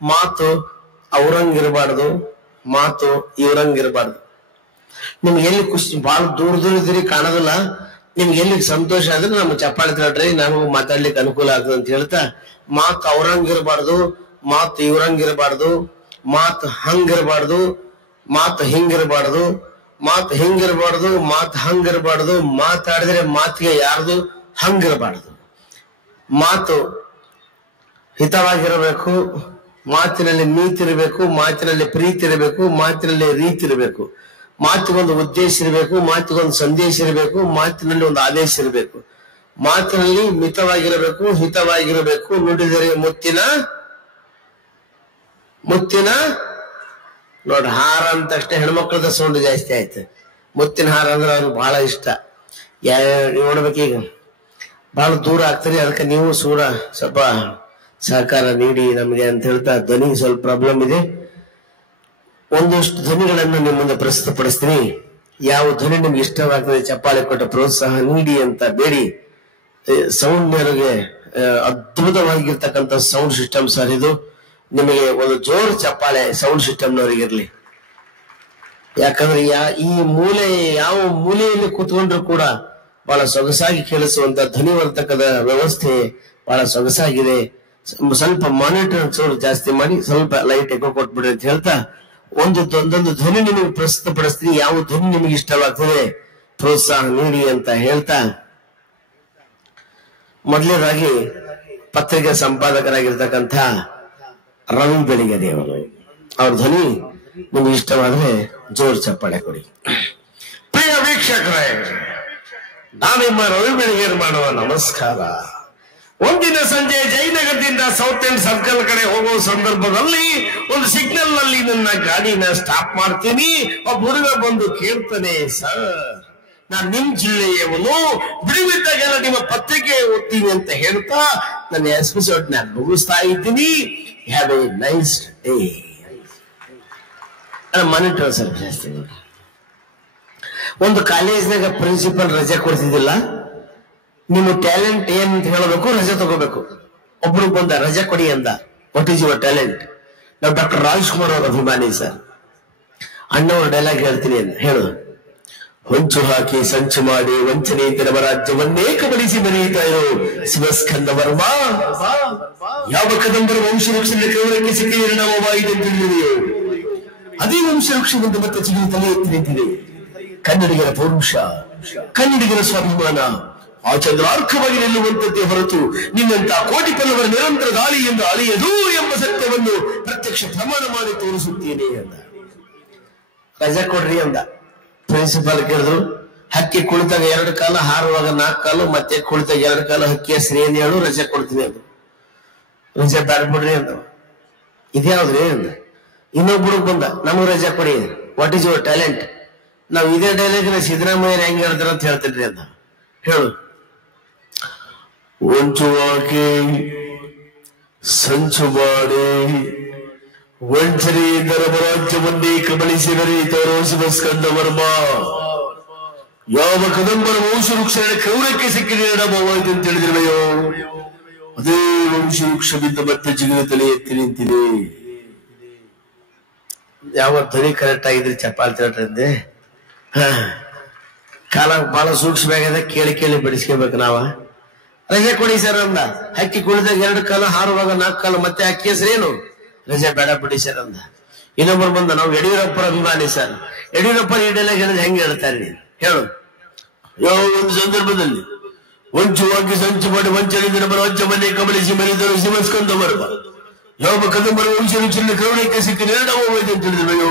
ಮಾತು ಅವ್ರಂಗಿರ್ಬಾರ್ದು, ಮಾತು ಇವ್ರಂಗಿರ್ಬಾರ್ದು. ನಿಮ್ಗೆ ಎಲ್ಲಿ ಖುಷಿ, ಬಹಳ ದೂರ ದೂರ ಇದ್ರಿ ಕಾಣೋದಿಲ್ಲ, ನಿಮ್ಗೆ ಎಲ್ಲಿ ಸಂತೋಷ ಆದ್ರೆ ನಮ್ಮ ಚಪ್ಪಾಳೆ ತಡ್ರಿ, ನಮಗ್ ಮಾತಾಡ್ಲಿಕ್ಕೆ ಅನುಕೂಲ ಆಗ್ತದೆ ಅಂತ ಹೇಳ್ತಾ, ಮಾತು ಅವ್ರಂಗಿರ್ಬಾರ್ದು, ಮಾತು ಇವ್ರಂಗಿರ್ಬಾರ್ದು, ಮಾತು ಹಂಗಿರ್ಬಾರ್ದು, ಮಾತು ಹಿಂಗಿರ್ಬಾರ್ದು, ಮಾತು ಹಿಂಗಿರ್ಬಾರ್ದು, ಮಾತು ಹಂಗಿರ್ಬಾರ್ದು, ಮಾತಾಡಿದ್ರೆ ಮಾತಿಗೆ ಯಾರ್ದು ಹಂಗಿರ್ಬಾರ್ದು. ಮಾತು ಹಿತವಾಗಿರಬೇಕು, ಮಾತಿನಲ್ಲಿ ನೀತಿ ಇರಬೇಕು, ಮಾತಿನಲ್ಲಿ ಪ್ರೀತಿ ಇರಬೇಕು, ಮಾತಿನಲ್ಲಿ ರೀತಿ ಇರಬೇಕು, ಮಾತಿಗೊಂದು ಉದ್ದೇಶ ಇರಬೇಕು, ಮಾತಿಗೊಂದು ಸಂದೇಶ ಇರಬೇಕು, ಮಾತಿನಲ್ಲಿ ಒಂದು ಆದೇಶ ಇರಬೇಕು, ಮಾತಿನಲ್ಲಿ ಮಿತವಾಗಿರಬೇಕು, ಹಿತವಾಗಿರಬೇಕು. ನುಡಿದರೆ ಮುತ್ತಿನ ನೋಡಿ, ಹಾರ ಅಂತ ತಕ್ಷಣ ಹೆಣ್ಮಕ್ಳದ ಸೌಂಡ್ ಜಾಸ್ತಿ ಆಯ್ತು. ಮುತ್ತಿನ ಹಾರ ಅಂದ್ರೆ ಅವ್ರಿಗೆ ಬಹಳ ಇಷ್ಟ. ನೋಡ್ಬೇಕೀಗ ಬಹಳ ದೂರ ಆಗ್ತದೆ, ಅದಕ್ಕೆ ನೀವು ಸ್ವಲ್ಪ ಸಹಕಾರ ನೀಡಿ ನಮಗೆ ಅಂತ ಹೇಳ್ತಾ, ಧ್ವನಿ ಸ್ವಲ್ಪ ಪ್ರಾಬ್ಲಮ್ ಇದೆ. ಒಂದಷ್ಟು ಧ್ವನಿಗಳನ್ನು ನಿಮ್ಮ ಮುಂದೆ ಪ್ರಸ್ತುತಪಡಿಸ್ತೀನಿ. ಯಾವ ಧ್ವನಿ ನಿಮ್ಗೆ ಇಷ್ಟವಾಗ್ತದೆ ಚಪ್ಪಾಳೆ ಕೊಟ್ಟು ಪ್ರೋತ್ಸಾಹ ನೀಡಿ ಅಂತ ಬೇಡಿ. ಸೌಂಡ್ ಮೇರೆಗೆ ಅದ್ಭುತವಾಗಿರ್ತಕ್ಕಂಥ ಸೌಂಡ್ ಸಿಸ್ಟಮ್ ಸರ್ ಇದು. ನಿಮಗೆ ಒಂದು ಜೋರು ಚಪ್ಪಾಳೆ ಸೌಂಡ್ ಸಿಸ್ಟಮ್ನವರಿಗಿರ್ಲಿ. ಯಾಕಂದ್ರೆ ಈ ಮೂಲೆ ಯಾವ ಮೂಲೆಯಲ್ಲಿ ಕೂತ್ಕೊಂಡ್ರು ಕೂಡ ಬಹಳ ಸೊಗಸಾಗಿ ಕೇಳಿಸುವಂತ ಧ್ವನಿವರ್ಧಕದ ವ್ಯವಸ್ಥೆ ಬಹಳ ಸೊಗಸಾಗಿದೆ. ಸ್ವಲ್ಪ ಮಾನಿಟರ್ ಚೂರು ಜಾಸ್ತಿ ಮಾಡಿ ಸ್ವಲ್ಪ ಲೈಟ್ ಎಕೋ ಕೊಟ್ಬಿಡ್ರಿ ಅಂತ ಹೇಳ್ತಾ, ಒಂದೊಂದು ಧ್ವನಿ ನಿಮಗೆ ಪ್ರಸ್ತುತಪಡಿಸ್ತೀನಿ. ಯಾವ ಧ್ವನಿ ನಿಮಗೆ ಇಷ್ಟವಾಗ್ತದೆ ಪ್ರೋತ್ಸಾಹ ನೀಡಿ ಅಂತ ಹೇಳ್ತಾ, ಮೊದಲನೇದಾಗಿ ಪತ್ರಿಕೆ ಸಂಪಾದಕರಾಗಿರ್ತಕ್ಕಂಥ ರವಿ ಬೆಳಿಗೆರೆ ಅವರು, ಅವ್ರ ಧ್ವನಿ ನಿಮ್ಗೆ ಇಷ್ಟವಾದ್ರೆ ಜೋರ್ ಚಪ್ಪಾಳೆ ಕೊಡಿ. ಪ್ರಿಯ ವೀಕ್ಷಕರೇ, ನಾನಿಮ್ಮ ರವಿ ಬೆಳಿಗೆರೆ ಮಾಡುವ ನಮಸ್ಕಾರ. ಒಂದಿನ ಸಂಜೆ ಜಯನಗರದಿಂದ ಸೌತ್ ಎಂಡ್ ಸರ್ಕಲ್ ಕಡೆ ಹೋಗುವ ಸಂದರ್ಭದಲ್ಲಿ ಒಂದು ಸಿಗ್ನಲ್ ನಲ್ಲಿ ನನ್ನ ಗಾಡಿನ ಸ್ಟಾಪ್ ಮಾಡ್ತೀನಿ. ಒಬ್ಬ ಹುಡುಗ ಬಂದು ಕೇಳ್ತಾನೆ, ಸರ್ ನಾನ್ ನಿಮ್ ಜಿಲ್ಲೆಯವನು, ಬಿಡುವಿದ್ದಾಗೆಲ್ಲ ನಿಮ್ಮ ಪತ್ರಿಕೆ ಓದ್ತೀನಿ ಅಂತ ಹೇಳ್ತಾ ನನ್ನ ಎಪಿಸೋಡ್ ನಾನು ಮುಗಿಸ್ತಾ ಇದ್ದೀನಿ. Have A nice day. Monitor ಸ್ವಲ್ಪ ಜಾಸ್ತಿ. ಒಂದು ಕಾಲೇಜ್ನಾಗ ಪ್ರಿನ್ಸಿಪಲ್ ರಜೆ ಕೊಡ್ತಿದ್ದಿಲ್ಲ. ನಿಮ್ಮ ಟ್ಯಾಲೆಂಟ್ ಏನ್ ಅಂತ ಹೇಳಬೇಕು, ರಜೆ ತಗೋಬೇಕು. ಒಬ್ರು ಬಂದ ರಜೆ ಕೊಡಿ ಅಂದ. What is your talent? ನಾವು ಡಾಕ್ಟರ್ ರಾಜ್ಕುಮಾರ್ ಅವ್ರ ಅಭಿಮಾನಿ ಸರ್. ಅಣ್ಣವ್ರ ಡೈಲಾಗ್ ಹೇಳ್ತೀನಿ ಅಂತ ಹೇಳು. ಹೊಂಚು ಹಾಕಿ ಸಂಚು ಮಾಡಿ ವಂಚನೆ ನಮ್ಮ ರಾಜ್ಯವನ್ನೇ ಕಬಳಿಸಿ ಮೆರೆಯುತ್ತಾ ಇರೋ ಶಿವಸ್ಕಂದ ವರ್ಮ, ಯಾವ ಕದಂಬರ ವಂಶವೃಕ್ಷದ ಕೌರಕ್ಕೆ ಸಿಕ್ಕಿ ಪರಿಣಾಮವಾಗಿದೆ ಅಂತ ತಿಳಿದಿದೆಯೋ, ಅದೇ ವಂಶವೃಕ್ಷದಿಂದ ಮತ್ತೆ ಚಿಗುರು ತಲೆ ಎತ್ತಿ ನಿಂತಿದೆ. ಕನ್ನಡಿಗರ ಪೌರುಷ, ಕನ್ನಡಿಗರ ಸ್ವಾಭಿಮಾನ ಆ ಚಂದ್ರಾರ್ಕವಾಗಿ ನಿಲ್ಲುವಂತದ್ದೇ ಹೊರತು ನಿನ್ನಂತ ಕೋಟಿ ಪಲ್ಲವರ ನಿರಂತರ ದಾಳಿಯಿಂದ ಅಳಿಯದು ಎಂಬ ಸತ್ಯವನ್ನು ಪ್ರತ್ಯಕ್ಷ ಪ್ರಮಾಣ ಮಾಡಿ ತೋರಿಸುತ್ತೇನೆ ಅಂದ. ರಜೆ ಕೊಡ್ರಿ ಅಂದ. ಪ್ರಿನ್ಸಿಪಾಲ್ ಕೇಳಿದ್ರು, ಹಕ್ಕಿ ಕುಳಿತಾಗ 2 ಕಾಲು, ಹಾರುವಾಗ 4 ಕಾಲು, ಮತ್ತೆ ಕುಳಿತಾಗ 2 ಕಾಲು ಹಕ್ಕಿಯ ಶ್ರೇಣಿ ಹೇಳು, ರಜೆ ಕೊಡ್ತೀನಿ ಅಂದ್ರು. ರಜೆ ಬ್ಯಾಡ್ಬಿಡ್ರಿ ಅಂದ. ಇದ್ಯಾವ್ದ್ರಿ ಅಂದ. ಇನ್ನೊಬ್ಬರು ಬಂದ, ನಮಗ್ ರಜೆ ಕೊಡಿ, ವಾಟ್ ಈಸ್ ಯುವರ್ ಟ್ಯಾಲೆಂಟ್? ನಾವ್ ಇದೇ ಡೈಲಾಗ್ ಸಿದ್ದರಾಮಯ್ಯ ಹೆಂಗ್ ಹೇಳ್ತಾರ ಅಂತ ಹೇಳ್ತಿದ್ರಿ ಅಂತ ಹೇಳು. ಹೊಂಚು ಹಾಕಿ ಸಂಚು ಮಾಡಿ ವಂಚನೆಯಿಂದ ನಮ್ಮ ರಾಜ್ಯವನ್ನೇ ಕಬಳಿಸಿ ಮೆರೆಯುತ್ತಾರೋ ಶಿವಸ್ಕಂದ ವರ್ಮ, ಯಾವ ಕದಂಬರ ವಂಶವೃಕ್ಷ ಕ್ರೌರಕ್ಕೆ ಸಿಕ್ಕಿ ನಿರ್ಣಾಮವಾಯಿತು ಅಂತ ತಿಳಿದಿರುವೆಯೋ, ಅದೇ ವಂಶವೃಕ್ಷದಿಂದ ಮತ್ತೆ ಜಿಗಿನ ತಲೆ ಎತ್ತಿ ನಿಂತಿದೆ. ಯಾವ ಧ್ವನಿ ಕರೆಕ್ಟ್ ಆಗಿದ್ರೆ ಚಪ್ಪಾಳೆ ತಟ್ರಂದೆ. ಕಾಲ ಬಹಳ ಸೂಕ್ಷ್ಮ ಆಗಿದೆ, ಕೇಳಿ ಬಿಡಿಸ್ಕೋಬೇಕು ನಾವ. ರಜೆ ಕೊಡಿ ಸರ್ ಅಂದ. ಹಕ್ಕಿ ಕುಳಿದಾಗ 2 ಕಾಲು, ಹಾರುವಾಗ 4 ಕಾಲು, ಮತ್ತೆ ಹಕ್ಕಿ ಹೆಸರೇನು? ರಜೆ ಬೇಡ ಬಿಡಿ ಸರ್ ಅಂದ. ಇನ್ನೊಬ್ಬರು ಬಂದ, ನಾವು ಯಡಿಯೂರಪ್ಪರ ಅಭಿಮಾನಿ ಸರ್. ಯಡಿಯೂರಪ್ಪ ಈ ಡೈಲಾಗ್ ಹೇಳಿದ್ರೆ ಹೆಂಗ್ ಹೇಳ್ತಾರೆ ನೀನು ಹೇಳು. ಯಾವ ಒಂದು ಸಂದರ್ಭದಲ್ಲಿ ವಂಚುವಾಗಿ ಸಂಚು ಮಾಡಿ ವಂಚನೆಯಿಂದ ನಮ್ಮ ರಾಜ್ಯವನ್ನೇ ಕಬಳಿಸಿ ಮೆರೆದರು ಶಿವಸ್ಕಂದ ವರ್ಮ, ಯಾವ ಕದಂಬರ ವಂಶವೃಕ್ಷ ಕ್ರೌರಕ್ಕೆ ಸಿಕ್ಕಿ ನಿರ್ಣಾಮವಾಯಿತು ಅಂತ ತಿಳಿದಿರುವೆಯೋ,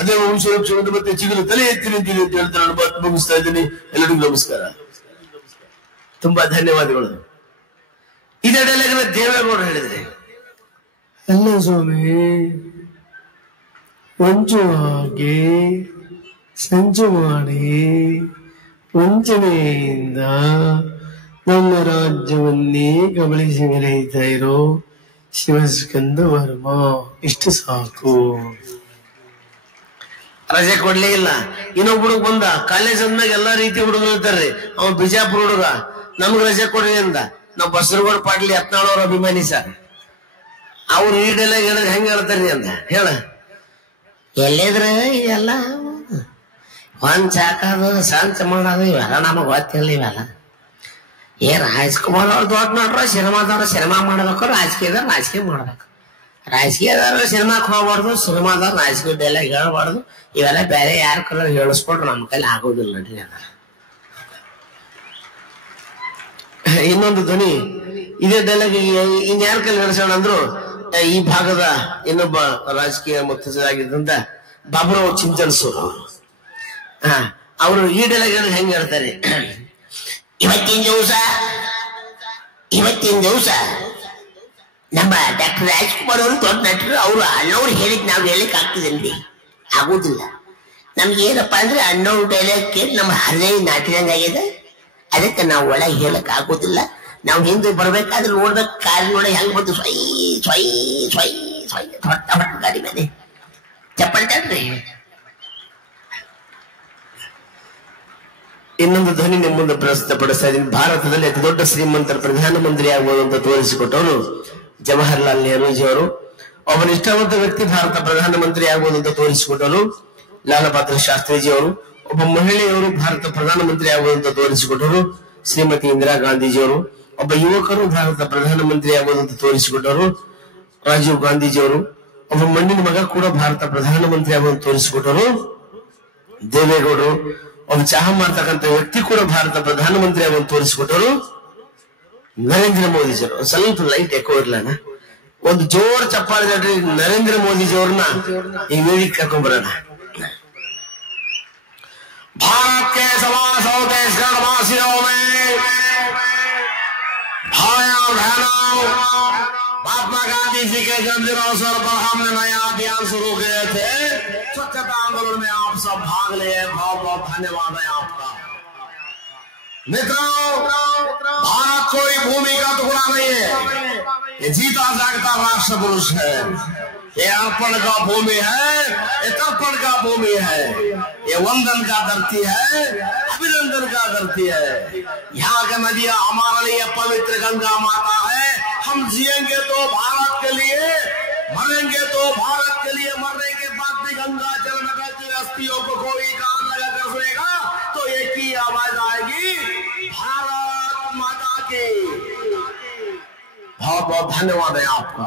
ಅದೇ ವಂಶವೃಕ್ಷವನ್ನು ಮತ್ತೆ ಚಿಗುರು ತಲೆ ಎತ್ತಿ ನಿಂತಿದೆ ಅಂತ ಹೇಳ್ತಾರೆ. ನಾನು ಮಾತು ಮುಗಿಸ್ತಾ ಇದ್ದೀನಿ. ಎಲ್ಲರಿಗೂ ನಮಸ್ಕಾರ, ತುಂಬಾ ಧನ್ಯವಾದಗಳು. ಇದೇ ಡೈಲಾಗ್ನ ದೇವೇಗೌಡರು ಹೇಳಿದ್ರೆ, ಅಲ್ಲ ಸ್ವಾಮಿ, ವಂಚು ಹಾಗೆ ಸಂಚು ಮಾಡಿ ವಂಚನೆಯಿಂದ ನಮ್ಮ ರಾಜ್ಯವನ್ನೇ ಕಬಳಿಸಿ ಮೆರೆಯುತ್ತಾ ಇರೋ ಶಿವಸ್ಕಂದ ವರ್ಮ, ಇಷ್ಟು ಸಾಕು. ರಜೆ ಕೊಡ್ಲೇ ಇಲ್ಲ. ಇನ್ನೊಬ್ಬ ಹುಡುಗ ಬಂದ. ಕಾಲೇಜ್ ಅಂದಾಗ ಎಲ್ಲಾ ರೀತಿ ಹುಡುಗರು ಇರ್ತಾರ್ರಿ. ಅವ ಬಿಜಾಪುರ ಹುಡುಗ, ನಮಗ್ ರಜೆ ಕೊಡ್ರಿ ಅಂದ. ನಾವು ಬಸರಗೌಡ ಪಾಟೀಲ್ ಯತ್ನಾಳ್ ಅವ್ರ ಅಭಿಮಾನಿ ಸರ್. ಅವ್ರು ಈ ಡೈಲಾಗ್ ಹೇಳಿದ್ರೆ ಹೆಂಗ ಹೇಳ್ತಾರ್ರಿ ಅಂತ ಹೇಳ. ಎಲ್ಲಿದ್ರ ಇವೆಲ್ಲ ಒಂದ್ ಸಾಕೋದು ಸಂಚ ಮಾಡೋದು ಇವೆಲ್ಲ ನಮಗ್ ಗೊತ್ತಿಲ್ಲ. ಇವೆಲ್ಲ ರಾಜ್ಕುಮಾರ್ ಅವ್ರು ದೊಡ್ಡ ನಟರು, ಸಿನಿಮಾದವ್ರು ಸಿನಿಮಾ ಮಾಡ್ಬೇಕು, ರಾಜಕೀಯದವ್ರು ರಾಜಕೀಯ ಮಾಡ್ಬೇಕು. ರಾಜಕೀಯದವ್ರು ಸಿನಿಮಾಕ್ ಹೋಗ್ಬಾರ್ದು, ಸಿನಿಮಾದವ್ರು ರಾಜಕೀಯ ಡೈಲಾಗ್ ಹೇಳ್ಬಾರ್ದು. ಇವೆಲ್ಲ ಬೇರೆ ಯಾರ ಕಲರ್ ಹೇಳಿಸ್ಕೊಟ್ರು ನಮ್ಮ ಕೈಲಿ ಆಗೋದಿಲ್ಲ ನಡ್ರಿ. ಅದ ಇನ್ನೊಂದು ಧ್ವನಿ ಇದೇ ಡೈಲಾಗ್ ಇನ್ಯಾರ ಕೈಲಿ ನಡೆಸೋಣ ಅಂದ್ರು, ಈ ಭಾಗದ ಇನ್ನೊಬ್ಬ ರಾಜಕೀಯ ಮುತ್ತಜ್ಜರಾಗಿದ್ದಂತ ಬಾಬುರಾವ್ ಚಿಂಚನ್ಸೂರ್ ಅವರು ಈ ಡೈಲಾಗ್ ಹೆಂಗ್ ಹೇಳ್ತಾರೆ, ಇವತ್ತಿನ ದಿವಸ ನಮ್ಮ ಡಾಕ್ಟರ್ ರಾಜ್ಕುಮಾರ್ ಅವರು ದೊಡ್ಡ ನಟರು, ಅವರು ಅಣ್ಣವ್ರು ಹೇಳಿದ್ ನಾವು ಹೇಳಕ್ ಆಗ್ತದೇನ್ರಿ? ಆಗುದಿಲ್ಲ. ನಮ್ಗೆ ಏನಪ್ಪಾ ಅಂದ್ರೆ ಅಣ್ಣವ್ರ ಡೈಲಾಗ್ ಕೇಳಿ ನಮ್ಮ ಹೃದಯ ನಾಟಿದಂಗಾಗಿದೆ. ಅದಕ್ಕೆ ನಾವು ಒಳಗೆ ಹೇಳಕ್ ಆಗೋದಿಲ್ಲ. ನಾವು ಹಿಂದೆ ಬರ್ಬೇಕಾದ್ರೆ ನೋಡ್ಬೇಕು, ಕಾರ್ ನೋಡಿ ಹೆಂಗ್ ಬಂದು ಸ್ವೈ ಸ್ವೈ ಸ್ವೈ ಸ್ವೈ ಹೊಟ್ಟ ಗಾಡಿ ಮೇಲೆ ಚಪ್ಪಲ್ ತಡ್ರಿ. ಇನ್ನೊಂದು ಧ್ವನಿ ನಿಮ್ಮ ಮುಂದೆ ಪ್ರಸ್ತುತಪಡಿಸ್ತಾ ಇದ್ದೀನಿ. ಭಾರತದಲ್ಲಿ ಅತಿ ದೊಡ್ಡ ಶ್ರೀಮಂತರ ಪ್ರಧಾನಮಂತ್ರಿ ಆಗುವುದು ಅಂತ ತೋರಿಸಿಕೊಟ್ಟವರು ಜವಾಹರ್ಲಾಲ್ ನೆಹರೂಜಿ ಅವರು. ಒಬ್ಬ ನಿಷ್ಠಾವಂತ ವ್ಯಕ್ತಿ ಭಾರತ ಪ್ರಧಾನಮಂತ್ರಿ ಆಗುವುದು ಅಂತ ತೋರಿಸಿಕೊಟ್ಟವರು ಲಾಲ್ ಬಹದ್ದೂರ್ ಶಾಸ್ತ್ರಿಜಿ ಅವರು. ಒಬ್ಬ ಮಹಿಳೆಯವರು ಭಾರತ ಪ್ರಧಾನಮಂತ್ರಿ ಆಗುವುದು ಅಂತ ತೋರಿಸಿಕೊಟ್ಟವರು ಶ್ರೀಮತಿ ಇಂದಿರಾ ಗಾಂಧೀಜಿಯವರು. ಒಬ್ಬ ಯುವಕರು ಭಾರತ ಪ್ರಧಾನಮಂತ್ರಿ ಆಗುವುದು ಅಂತ ತೋರಿಸಿಕೊಟ್ಟವರು ರಾಜೀವ್ ಗಾಂಧೀಜಿಯವರು. ಒಬ್ಬ ಮಣ್ಣಿನ ಮಗ ಕೂಡ ಭಾರತ ಪ್ರಧಾನಮಂತ್ರಿ ಆಗುವುದು ತೋರಿಸಿಕೊಟ್ಟವರು ದೇವೇಗೌಡರು. ಒಬ್ಬ ಚಹಾ ಮಾಡ್ತಕ್ಕಂಥ ವ್ಯಕ್ತಿ ಕೂಡ ಭಾರತ ಪ್ರಧಾನಮಂತ್ರಿ ಆಗುವುದು ತೋರಿಸಿಕೊಟ್ಟವರು ನರೇಂದ್ರ ಮೋದಿಜಿಯವರು. ಸ್ವಲ್ಪ ಲೈಟ್ ಎಕೋ ಇರ್ಲಾನ, ಒಂದು ಜೋರ್ ಚಪ್ಪಾಳೆ ತಡ್ರಿ ನರೇಂದ್ರ ಮೋದಿಜಿಯವ್ರನ್ನ ಈ ವೇದಿಕೆ ಕರ್ಕೊಂಡ್ ಬರೋಣ. भारत के सवा सौ देशवासियों में भाइयों बहनों, महात्मा गांधी जी के जन्मदिन अवसर पर हमने नया अभियान शुरू किए थे। स्वच्छता आंदोलन में आप सब भाग लिए, बहुत बहुत धन्यवाद है आपका। मित्रों, भारत कोई भूमि का टुकड़ा नहीं है, ये जीता जागता राष्ट्र पुरुष है। ये अर्पण का भूमि है, ये तर्पण का भूमि है, ये वंदन का धरती है, अभिनंदन का धरती है। यहाँ की नदियां हमारे लिए पवित्र गंगा माता है। हम जिएंगे तो भारत के लिए, मरेंगे तो भारत के लिए। मरने के बाद भी गंगा जल में बहती अस्थियों को कोई कान लगा कर सुनेगा तो एक ही आवाज आएगी, भारत माता की। बहुत बहुत धन्यवाद है आपका।